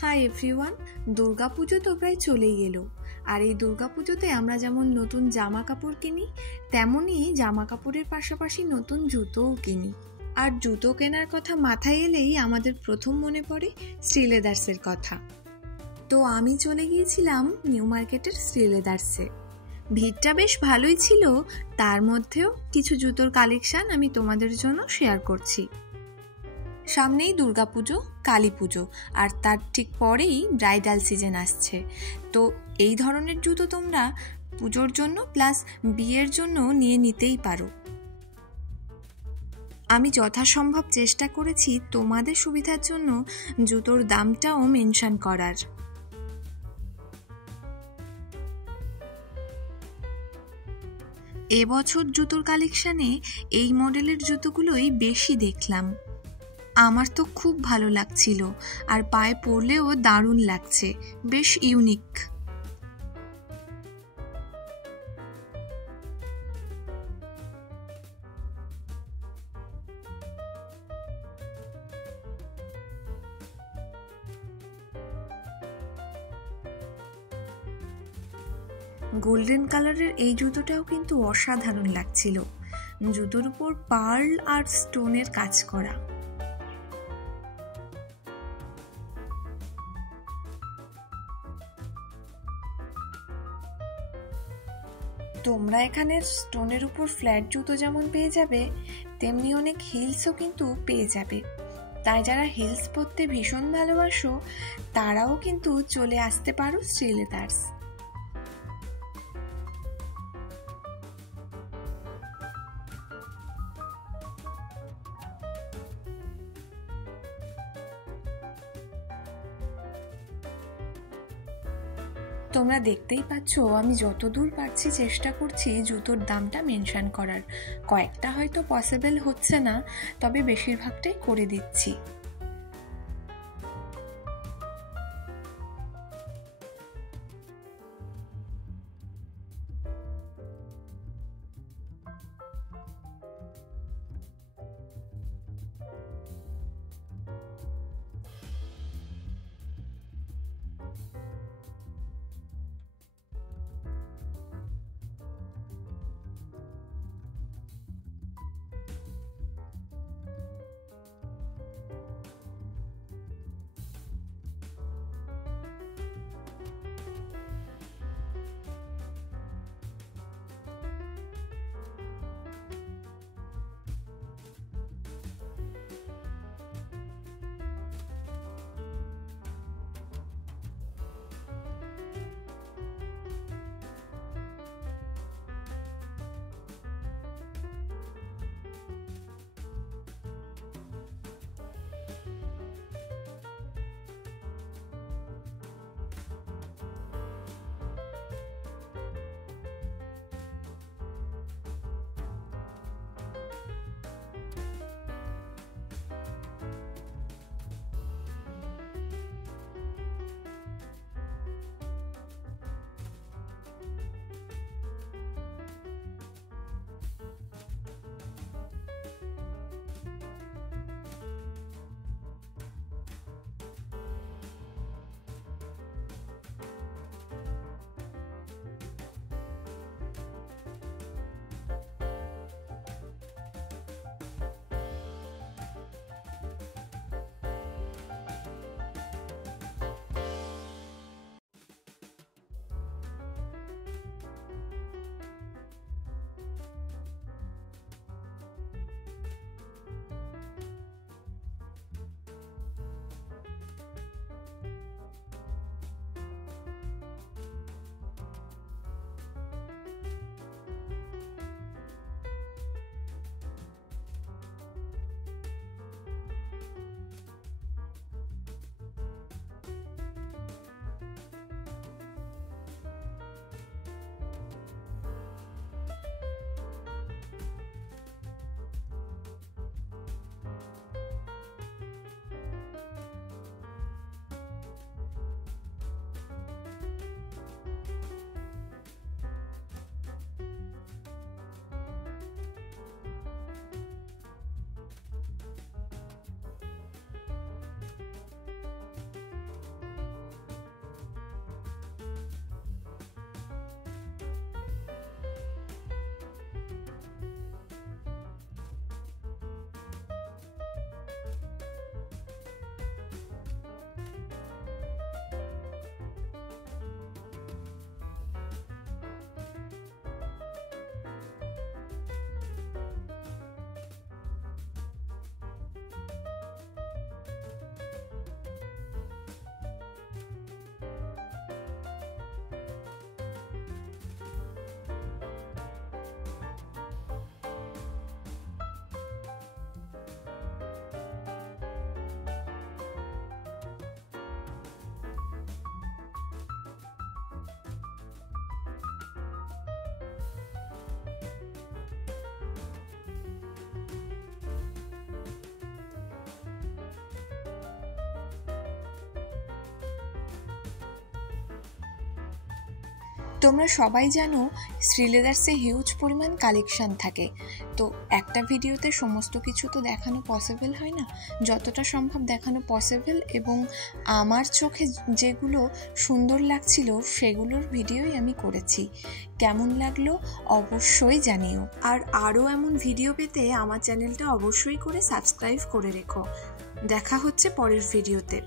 Hi everyone, Durga Puja তো প্রায় চলেই এলো। আর এই দুর্গাপুজোতে আমরা যেমন নতুন জামা কাপড় কিনি, তেমনই জামা কাপড়ের পাশাপাশি নতুন জুতোও কিনি। আর জুতো কেনার কথা মাথায় এলেই আমাদের প্রথম মনে পড়ে শ্রীলেদার্সের কথা। তো আমি চলে গিয়েছিলাম নিউ মার্কেটের শ্রীলেদার্সে। ভিড়টা বেশ ভালোই ছিল, তার মধ্যেও কিছু জুতোর কালেকশন আমি তোমাদের জন্য শেয়ার করছি। সামনেই দুর্গাপুজো, কালী পুজো, আর তার ঠিক পরেই ব্রাইডাল সিজন আসছে। তো এই ধরনের জুতো তোমরা পুজোর জন্য প্লাস বিয়ের জন্য নিয়ে নিতেই পারো। আমি যথাসম্ভব চেষ্টা করেছি তোমাদের সুবিধার জন্য জুতোর দামটাও মেনশন করার। এবছর জুতোর কালেকশানে এই মডেলের জুতোগুলোই বেশি দেখলাম। আমার তো খুব ভালো লাগছিল, আর পায়ে পরলেও দারুণ লাগছে, বেশ ইউনিক। গোল্ডেন কালারের এই জুতোটাও কিন্তু অসাধারণ লাগছিল, জুতোর উপর পার্ল আর স্টোনের কাজ করা। তোমরা এখানে স্টোনের উপর ফ্ল্যাট জুতো যেমন পেয়ে যাবে, তেমনি অনেক হিলসও কিন্তু পেয়ে যাবে। তাই যারা হিলস পরতে ভীষণ ভালোবাসো, তারাও কিন্তু চলে আসতে পারো শ্রীলেদার্স। তোমরা দেখতেই পাচ্ছ, আমি যতদূর পারছি চেষ্টা করছি জুতোর দামটা মেনশন করার। কয়েকটা হয়তো পসিবল হচ্ছে না, তবে বেশিরভাগটাই করে দিচ্ছি। তোমরা সবাই জানো শ্রীলেদার্সে হিউজ পরিমাণ কালেকশান থাকে, তো একটা ভিডিওতে সমস্ত কিছু তো দেখানো পসিবল হয় না, যতটা সম্ভব দেখানো পসিবল, এবং আমার চোখে যেগুলো সুন্দর লাগছিল সেগুলোর ভিডিওই আমি করেছি। কেমন লাগলো অবশ্যই জানিও, আর আরও এমন ভিডিও পেতে আমার চ্যানেলটা অবশ্যই করে সাবস্ক্রাইব করে রেখো। দেখা হচ্ছে পরের ভিডিওতে।